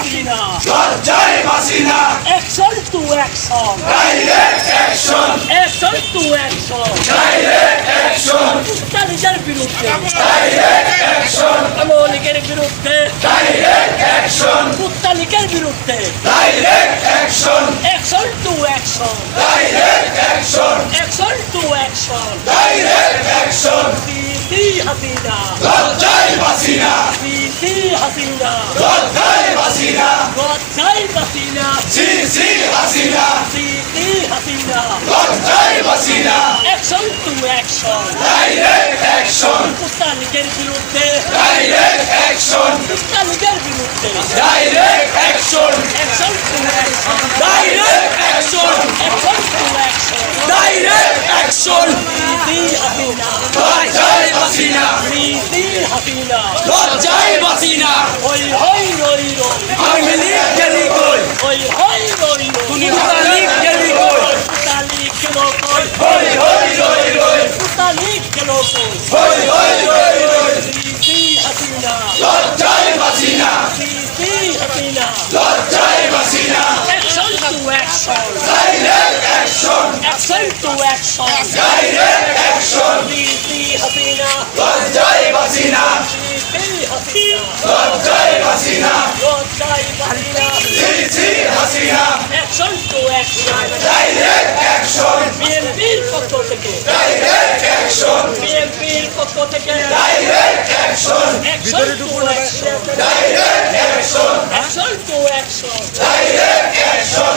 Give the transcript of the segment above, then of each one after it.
হাসিনা লজ্জায় বাঁচি না action to action direct action action to action direct action তালিকার বিরুদ্ধে ডাইরেক্ট অ্যাকশন আমলিকের বিরুদ্ধে ডাইরেক্ট অ্যাকশন তালিকার বিরুদ্ধে direct action action to action direct action action to action direct action CC Hasina লজ্জায় বাঁচি না সিসি হাসিনা লজ্জায় বাঁচি না লজ্জায় হাসিনা সিসি হাসিনা সিসি হাসিনা লজ্জায় বাঁচি না action to action direct action তালিকার বিরুদ্ধে ডাইরেক্ট অ্যাকশন তালিকার বিরুদ্ধে direct action action to action direct action action to action direct action CC Hasina লজ্জায় বাঁচি না সিসি হাসিনা লজ্জায় বাঁচি না ওই হই রই রই আওয়ামী লীগ গেলি কই ওই হই রই রই কুনিতা লীগ গেলি কই তালিক কেন কই হই হই রই রই তালিক কেন কই হই হই রই রই সিসি হাসিনা লজ্জায় বাঁচি না সিসি হাসিনা লজ্জায় বাঁচি না action to action direct action action to action direct action CC Hasina লজ্জায় বাঁচি না সিসি হাসিনা লজ্জায় বাঁচি না লজ্জায় হাসিনা সিসি Hasina action to action direct action বিএনপির পক্ষ থেকে ডাইরেক্ট অ্যাকশন বিএনপির পক্ষ থেকে direct action action to action direct action action to action direct action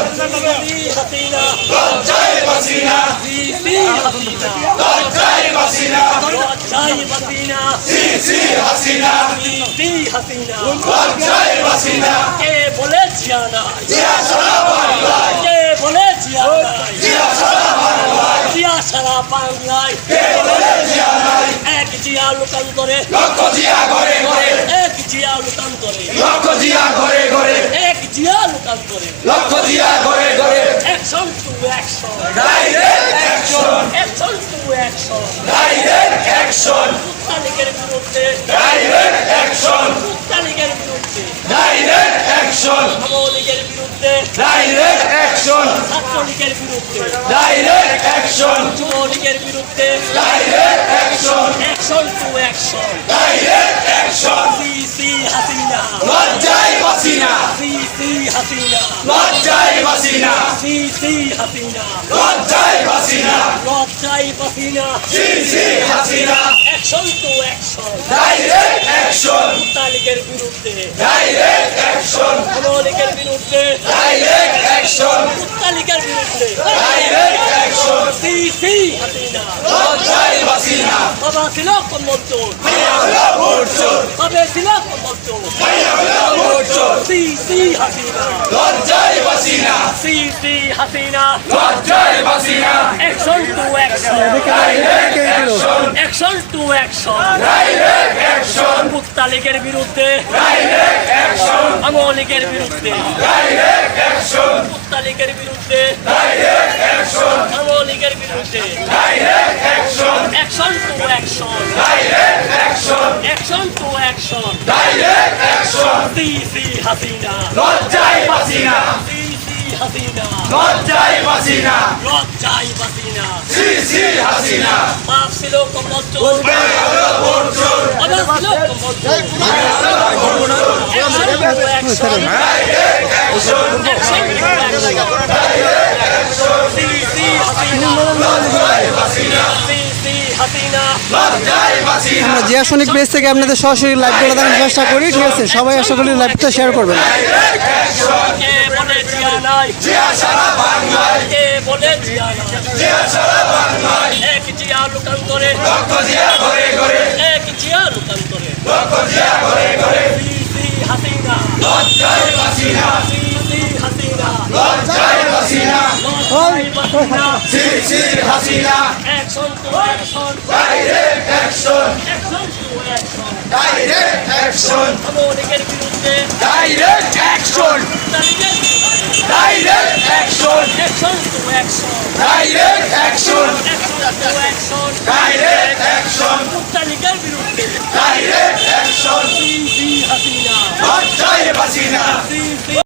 CC Hasina লজ্জায় বাঁচি না সিসি হাসিনা লজ্জায় বাঁচি না লজ্জায় হাসিনা সিসি হাসিনা সিসি হাসিনা লজ্জায় বাঁচি না কে বলে জিয়ানা জিয়া সারা বাংলায় কে বলে জিয়ানা জিয়া সারা বাংলায় জিয়া সারা বাংলায় কে বলে জিয়া নাই এক জিয়া লোকান্তরে লক্ষ জিয়া ঘরে ঘরে এক জিয়া লোকান্তরে লক্ষ জিয়া ঘরে ঘরে এক জিয়া লোকান্তরে লক্ষ জিয়া ঘরে ঘরে action to action direct action action to action direct action তালিকের বিরুদ্ধে ডাইরেক্ট অ্যাকশন তালিকের বিরুদ্ধে ডাইরেক্ট অ্যাকশন আমলিকের বিরুদ্ধে ডাইরেক্ট অ্যাকশন ছাত্রলীগের বিরুদ্ধে ডাইরেক্ট অ্যাকশন যুবলীগের বিরুদ্ধে direct action action to action direct action CC Hasina লজ্জায় বাঁচি না সিসি হাসিনা লজ্জায় বাঁচি না সিসি হাসিনা লজ্জায় বাঁচি না লজ্জায় হাসিনা সিসি Hasina action to action direct action তালিকের বিরুদ্ধে ডাইরেক্ট অ্যাকশন আমলিকের বিরুদ্ধে ডাইরেক্ট অ্যাকশন তালিকার বিরুদ্ধে ডাইরেক্ট অ্যাকশন সিসি হাসিনা লজ্জায় বাঁচি না বাবা ছিল কম্বল মাইয়া হলো ভোট চোর তবে ছিল কম্বল মাইয়া হলো ভোট চোর সিসি হাসিনা লজ্জায় বাঁচি না সিসি হাসিনা লজ্জায় বাঁচি না action to action direct action action to action direct action মুক্তালীগের বিরুদ্ধে ডাইরেক্ট অ্যাকশন আমলীগের বিরুদ্ধে ডাইরেক্ট অ্যাকশন মুক্তালীগের বিরুদ্ধে ডাইরেক্ট অ্যাকশন আমলীগের বিরুদ্ধে direct action action to action direct action action to action direct action CC Hasina লজ্জায় বাঁচি না সিসি হাসিনা লজ্জায় বাঁচি না লজ্জায় হাসিনা সিসি হাসিনা বাপ ছিল কম্বল চোর মাইয়া হলো ভোট চোর আবার ছিল কম্বল চোর action to action direct action action to action CC Hasina লজ্জায় বাঁচি না সিসি হাসিনা লজ্জায় বাঁচি না আমরা জিয়া সনিক পেজ থেকে আপনাদের সরাসরি লাইভ করে দেওয়ার চেষ্টা করি, ঠিক আছে? সবাই আশা করি লাইভটা শেয়ার করবেন। ডাইরেক্ট অ্যাকশন কে বলে জিয়া নাই জিয়া সারা বাংলায় কে বলে জিয়া নাই জিয়া সারা বাংলায় এক জিয়া লোকান্তরে লক্ষ জিয়া ঘরে ঘরে এক জিয়া লোকান্তরে লক্ষ জিয়া ঘরে ঘরে সিসি হাসিনা লজ্জায় বাঁচি না সিসি হাসিনা লজ্জায় বাঁচি না লজ্জায় হাসিনা সিসি Hasina action to action direct action action to action direct action আমলীগের বিরুদ্ধে ডাইরেক্ট অ্যাকশন তালিকার বিরুদ্ধে direct action action to action direct action action to action direct action তালিকার বিরুদ্ধে ডাইরেক্ট অ্যাকশন সিসি হাসিনা লজ্জায় বাঁচি হাসিনা